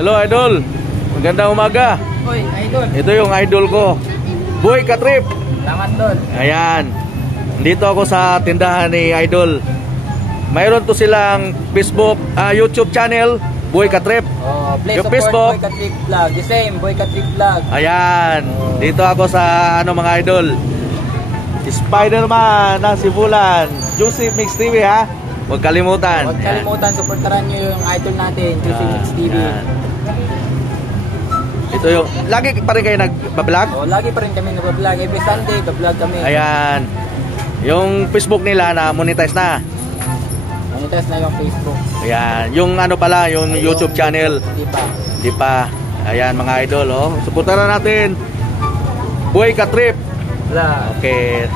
Hello idol, magandang umaga. Hoy, idol. Ito yung idol ko, Boy Katrip. Salamat tol. Ayan, dito ako sa tindahan ni idol. Mayroon to silang Facebook, YouTube channel, Boy Katrip. Oh, please Yung support Facebook. Boy Katrip Vlog. The same, Boy Katrip Vlog. Ayan, dito ako sa mga idol. Spider-Man ng Sibulan, Juicy Mix TV ha. Huwag kalimutan. Huwag kalimutan, supportaran nyo yung idol natin, Juicy Mix TV. Ayan. Ito yung, lagi pa rin kayo nagbablog? Oh, lagi pa rin kami nag-vlog. Every Sunday, nag-vlog kami. Ayan. Yung Facebook nila na monetize na. Monetize na yung Facebook. Ayan. Yung ano pala, yung YouTube channel. Hindi pa. Di pa. Ayan mga idol, oh. Supportaran natin. Boy Katrip. Vlog. Okay.